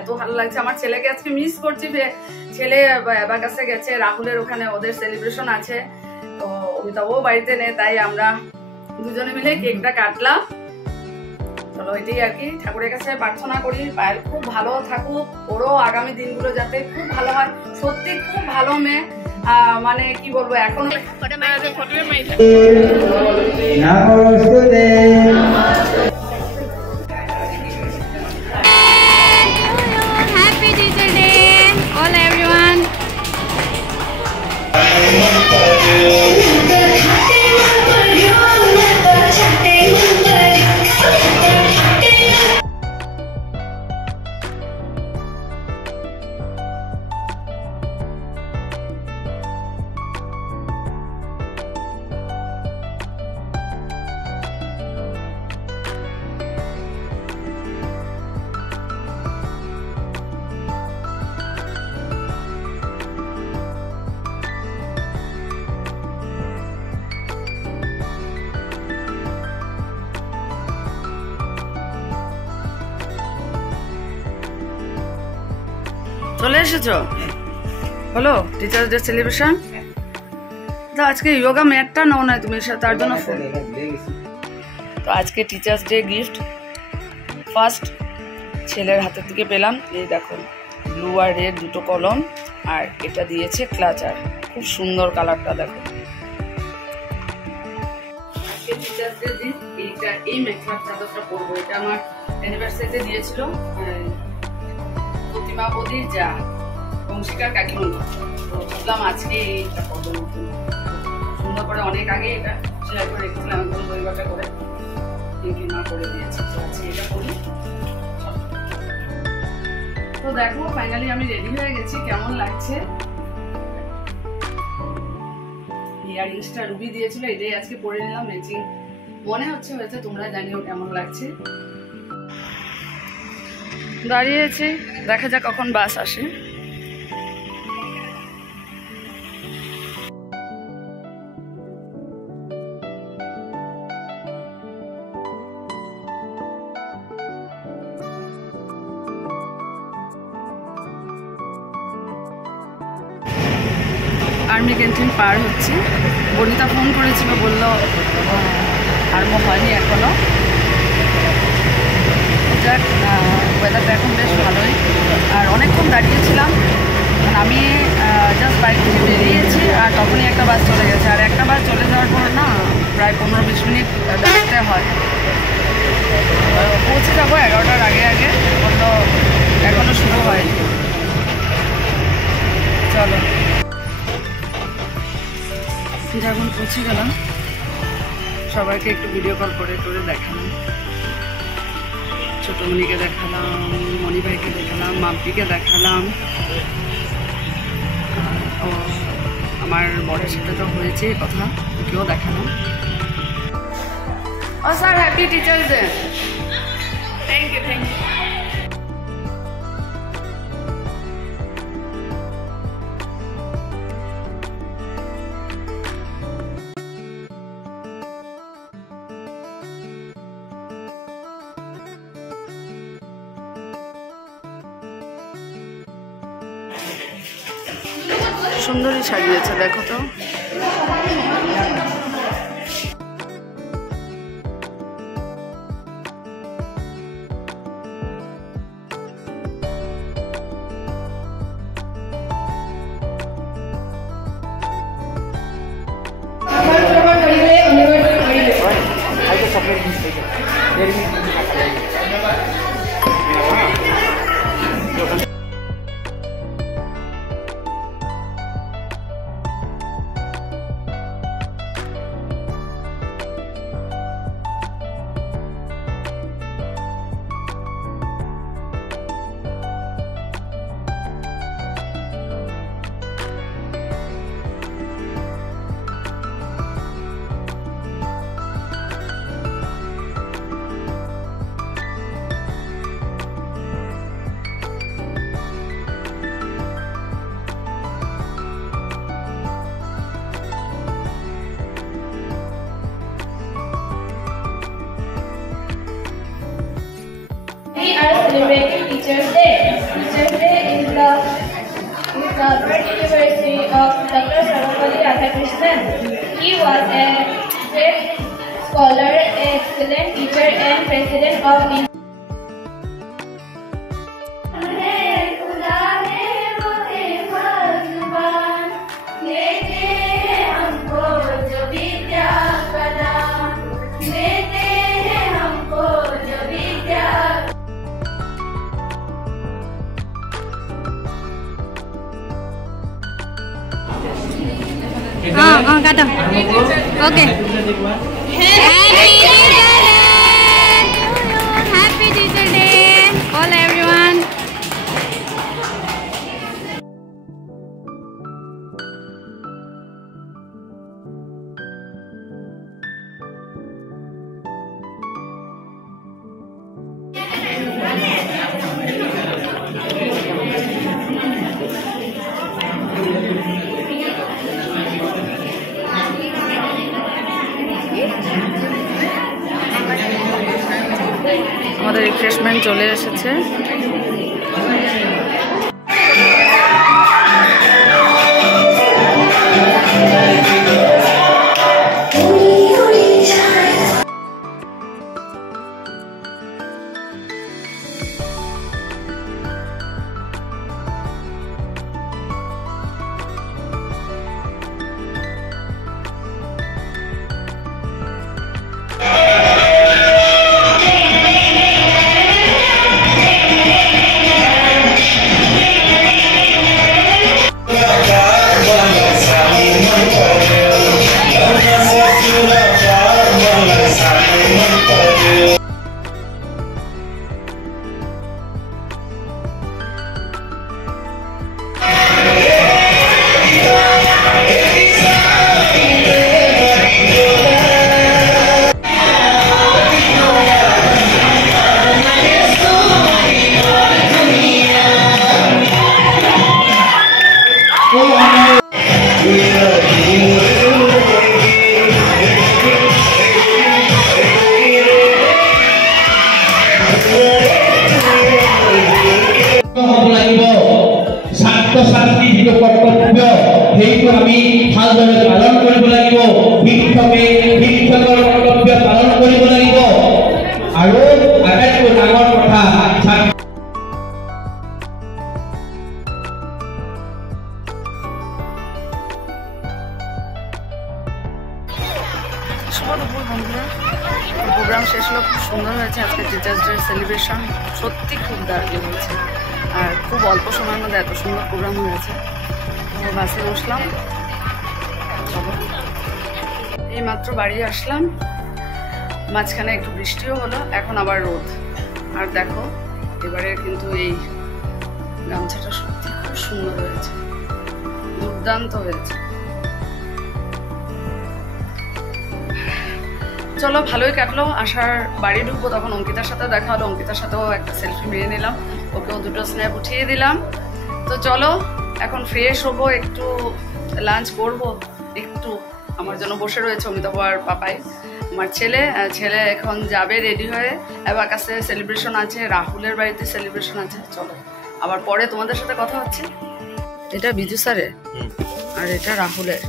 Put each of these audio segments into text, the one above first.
এত ভালো লাগছে। আমার ছেলেকে আজকে মিস করছি, ছেলে অ্যাবাকাসে গেছে, রাহুলের ওখানে ওদের সেলিব্রেশন আছে, তো অমিতাভও বাড়িতে নেই, তাই আমরা দুজনে মিলে কেকটা কাটলাম। চলো এটাই আর কি, ঠাকুরের কাছে প্রার্থনা করি পায়েল খুব ভালো থাকুক, ওরও আগামী দিনগুলো যাতে খুব ভালো হয়। সত্যি খুব ভালো মেয়ে, মানে কি বলবো এখন Happy Teacher Day, all everyone. চলে এসেছো? হলো টিচার্স ডে সেলিব্রেশন। তো আজকে যোগা ম্যাটটা নাও না তুমি, তার জন্য ফোন। তো আজকে টিচার্স ডে গিফট ফার্স্ট ছেলের হাতের থেকে পেলাম, এই দেখো ব্লু আর রেড দুটো কলম, আর এটা দিয়েছে ক্লাচার, খুব সুন্দর কালারটা দেখো। আজকে টিচার্স ডে দিন এই মেকআপ চাদরটা পরবো, এটা আমার অ্যানিভার্সারিতে দিয়েছিল প্রতিমা বদির যা বংশিকার কাকিমণি, তো ভাবলাম আজকে এইটা কত সুন্দর করে, অনেক আগে এটা সেলাই করে রেখেছিলাম, একদম দইবাটা করে মা করে দিয়েছে, তো আজকে এটা করি। তো দেখো ফাইনালি আমি রেডি হয়ে গেছি, কেমন লাগছে। ইয়ারিংসটা রুবি দিয়েছিল, এটাই আজকে পরে নিলাম, ম্যাচিং মনে হচ্ছে হয়েছে, তোমরা জানিও কেমন লাগছে। দাঁড়িয়েছি, দেখা যাক কখন বাস আসে। আর্মি ক্যান্টিন পার হচ্ছে, বনিতা ফোন করেছিল, বললো আরম্ভ হয়নি এখনো। যাক, ওয়েদারটা এখন বেশ ভালোই, আর অনেকক্ষণ দাঁড়িয়েছিলাম। আমি জাস্ট বাড়ি থেকে বেরিয়েছি আর তখনই একটা বাস চলে গেছে, আর একটা বাস চলে যাওয়ার পর না প্রায় 15-20 মিনিট দাঁড়াতে হয়। পৌঁছে যাবো 11টার আগে আগে, বললো এখনো শুরু হয়নি। চলো যখন পৌঁছে গেলাম সবাইকে একটু ভিডিও কল করে করে দেখালাম, ছোটমণিকে দেখালাম, মণিভাইকে দেখালাম, মাম্পিকে দেখালাম, ও আমার বরের সাথে তো হয়েছে কথা, ওকেও দেখালাম। ও sir, happy teachers day. Thank you, thank you. সুন্দরই সাজিয়েছে দেখো তো। London. He was a great scholar, an excellent teacher, and president of India. काटो okay happy teacher day all everyone আমাদের রিফ্রেশমেন্ট চলে এসেছে। ছাত্ৰী যিটো কৰ্তব্য সেইটো আমি ভালদৰে পালন কৰিব লাগিব। শিক্ষকৰ কৰ্তব্য পালন কৰিব লাগিব। আৰু আটাইতকৈ ডাঙৰ কথা প্রোগ্রাম শেষ হলো, খুব সুন্দর হয়েছে আজকে টিচার্স ডে সেলিব্রেশন, সত্যি খুব দারুণ হয়েছে আর খুব অল্প সময়ের মধ্যে এত সুন্দর প্রোগ্রাম হয়েছে। বাসে বসলাম, এই মাত্র বাড়ি আসলাম, মাঝখানে একটু বৃষ্টিও হলো, এখন আবার রোদ। আর দেখো এবারে কিন্তু এই গামছাটা সত্যি খুব সুন্দর হয়েছে, দুর্দান্ত হয়েছে। চলো ভালোই কাটলো। আসার বাড়ি ঢুকবো তখন অঙ্কিতার সাথে দেখা হলো, অঙ্কিতার সাথেও একটা সেলফি মেরে নিলাম, ওকেও দুটো স্ন্যাপ উঠিয়ে দিলাম। তো চলো এখন ফ্রেশ হবো, একটু লাঞ্চ করবো, একটু আমার জন্য বসে রয়েছে অমিতাভ আর পাপাই। আমার ছেলে এখন যাবে রেডি হয়ে, অ্যাবাকাসে সেলিব্রেশন আছে, রাহুলের বাড়িতে সেলিব্রেশন আছে। চলো আবার পরে তোমাদের সাথে কথা হচ্ছে। এটা বিজু স্যারের আর এটা রাহুলের,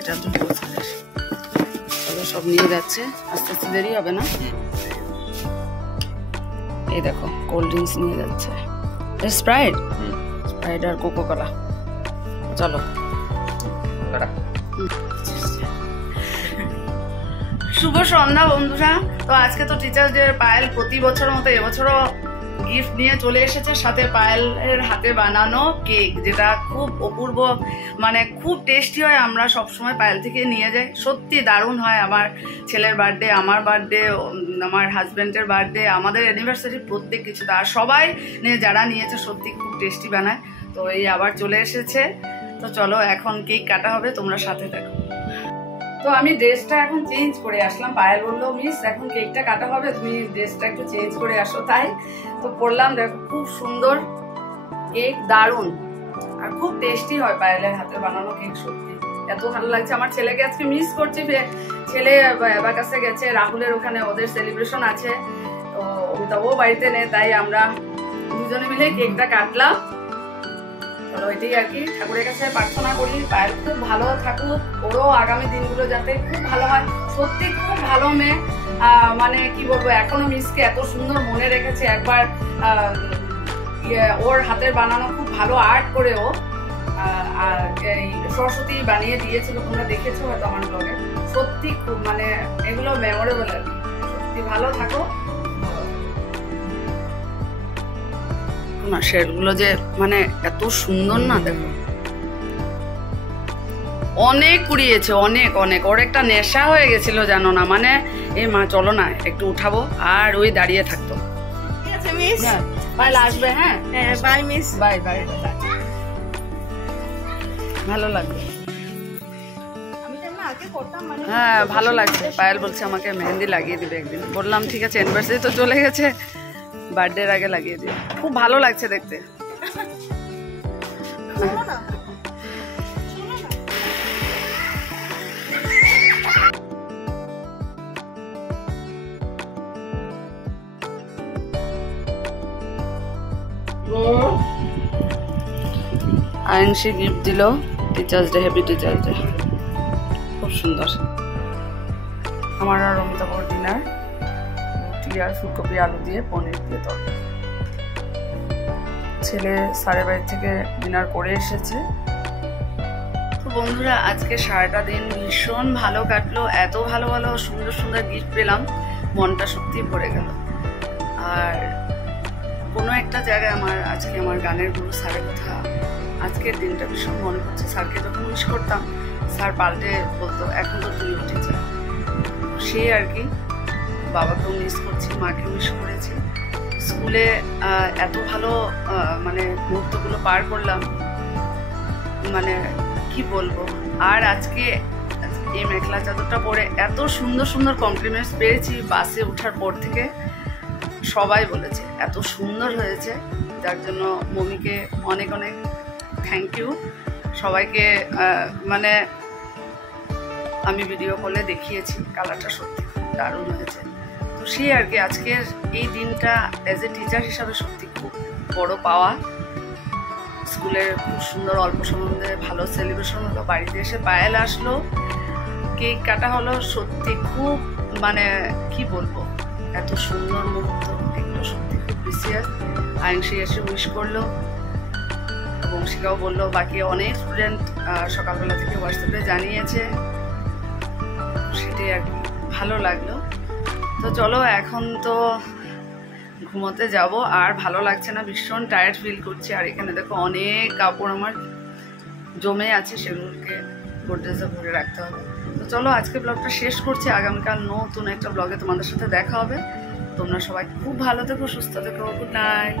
এটা সব নিয়ে যাচ্ছে, আস্তে আস্তে দেরি হবে না। এই দেখো কোল্ড ড্রিঙ্কস নিয়ে যাচ্ছে, স্প্রাইট আর কোকো কোলা। চলো শুভ সন্ধ্যা বন্ধুরা। তো আজকে তো টিচার্স ডে, পায়েল প্রতি বছরের মতো এবছরও গিফট নিয়ে চলে এসেছে, সাথে পায়েলের হাতে বানানো কেক, যেটা খুব অপূর্ব, মানে খুব টেস্টি হয়। আমরা সবসময় পায়েল থেকে নিয়ে যাই, সত্যি দারুণ হয়। আমার ছেলের বার্থডে, আমার বার্থডে, আমার হাজব্যান্ডের বার্থডে, আমাদের অ্যানিভার্সারি, প্রত্যেক কিছু আর সবাই যারা নিয়েছে সত্যি খুব টেস্টি বানায়। তো এই আবার চলে এসেছে। তো চলো এখন কেক কাটা হবে, তোমরা সাথে থাকো। তো আমি ড্রেসটা এখন চেঞ্জ করে আসলাম, পায়েল বললো মিস এখন কেকটা কাটা হবে, তুমি ড্রেসটা একটু চেঞ্জ করে আসো। তাই তো পরলাম, দেখো খুব সুন্দর কেক, দারুণ আর খুব টেস্টি হয় পায়েলের হাতে বানানো কেক, সত্যি এত ভালো লাগছে। আমার ছেলেকে আজকে মিস করছি, ছেলে অ্যাবাকাসে গেছে, রাহুলের ওখানে ওদের সেলিব্রেশন আছে, তো অমিতাভও বাড়িতে নেই, তাই আমরা দুজনে মিলে কেকটা কাটলাম। চলো এটাই আর কি, ঠাকুরের কাছে প্রার্থনা করি পায়েল খুব ভালো থাকুক, ওরও আগামী দিনগুলো যাতে খুব ভালো হয়। সত্যি খুব ভালো মেয়ে, মানে কি বলবো, এখনো মিসকে এত সুন্দর মনে রেখেছে। একবার ওর হাতের বানানো খুব ভালো আর্ট করে ও এই সরস্বতী বানিয়ে দিয়েছিল, তোমরা দেখেছো হয়তো আমার ব্লগে। সত্যি খুব মানে এগুলো মেমোরেবল আর কি। সত্যি ভালো থাকো। না শেডগুলো যে মানে এত সুন্দর না, দেখো অনেক কুড়িয়েছে, অনেক অনেক। ওর একটা নেশা হয়ে গেছিল জানো না, মানে এই মা চলো না একটু উঠাবো, আর ওই দাঁড়িয়ে থাকতো। ঠিক আছে মিস, পায়েল আসবে। হ্যাঁ বাই মিস, বাই বাই। ভালো লাগবে। হ্যাঁ ভালো লাগছে। পায়েল বলছে আমাকে মেহেন্দি লাগিয়ে দিবে একদিন। বললাম ঠিক আছে, অ্যানিভার্সারি তো চলে গেছে, বার্থডের আগে লাগিয়ে দিবে। খুব ভালো লাগছে দেখতে। আয়ংশী গিফট দিল teachers day, happy teachers day. খুব সুন্দর। আমার আর অমিতাভর ডিনার, রুটি আর ফুলকপি আলু দিয়ে পনির দিয়ে তরকারি। ছেলে সাড়ে বাড়ি থেকে ডিনার করে এসেছে। তো বন্ধুরা আজকে সারাটা দিন ভীষণ ভালো কাটলো, এত ভালো ভালো সুন্দর সুন্দর গিফট পেলাম, মনটা সত্যি ভরে গেল। আর কোনো একটা জায়গায় আজকে আমার গানের গুরু স্যারের কথা আজকের দিনটা ভীষণ মনে হচ্ছে। স্যারকে যখন মিস করতাম, স্যার পাল্টে বলতো এখন তো তুই উঠেছে। সেই আর কি, বাবাকেও মিস করছি, মাকেও মিস করেছি। স্কুলে এত ভালো মানে মুহূর্তগুলো পার করলাম, মানে কি বলবো। আর আজকে এই মেখলা চাদরটা পরে এত সুন্দর সুন্দর কমপ্লিমেন্টস পেয়েছি বাসে ওঠার পর থেকে। সবাই বলেছে এত সুন্দর হয়েছে, যার জন্য মমিকে অনেক অনেক থ্যাংক ইউ। সবাইকে মানে আমি ভিডিও কলে দেখিয়েছি, কালারটা সত্যি দারুণ হয়েছে। তো সেই আর কি, আজকের এই দিনটা অ্যাজ এ টিচার হিসাবে সত্যি খুব বড় পাওয়া। স্কুলের খুব সুন্দর অল্প সম্বন্ধে ভালো সেলিব্রেশন হলো, বাড়িতে এসে পায়েল আসলো, কেক কাটা হলো। সত্যি খুব মানে কি বলবো, এত সুন্দর মুহূর্ত, এগুলো সত্যি খুব প্রিসিয়াস। আয়ংশী এসে উইশ করলো, বংশিকাও বললো, বাকি অনেক স্টুডেন্ট সকালবেলা থেকে হোয়াটসঅ্যাপে জানিয়েছে। সেটাই আর কি, ভালো লাগলো। তো চলো এখন তো ঘুমোতে যাব, আর ভালো লাগছে না, ভীষণ টায়ার্ড ফিল করছি। আর এখানে দেখো অনেক কাপড় আমার জমে আছে, সেগুলোকে গোডরেজে ভরে রাখতে হবে। তো চলো আজকে ব্লগটা শেষ করছি, আগামীকাল নতুন একটা ব্লগে তোমাদের সাথে দেখা হবে। তোমরা সবাই খুব ভালো থেকো, সুস্থ থেকো। Good night.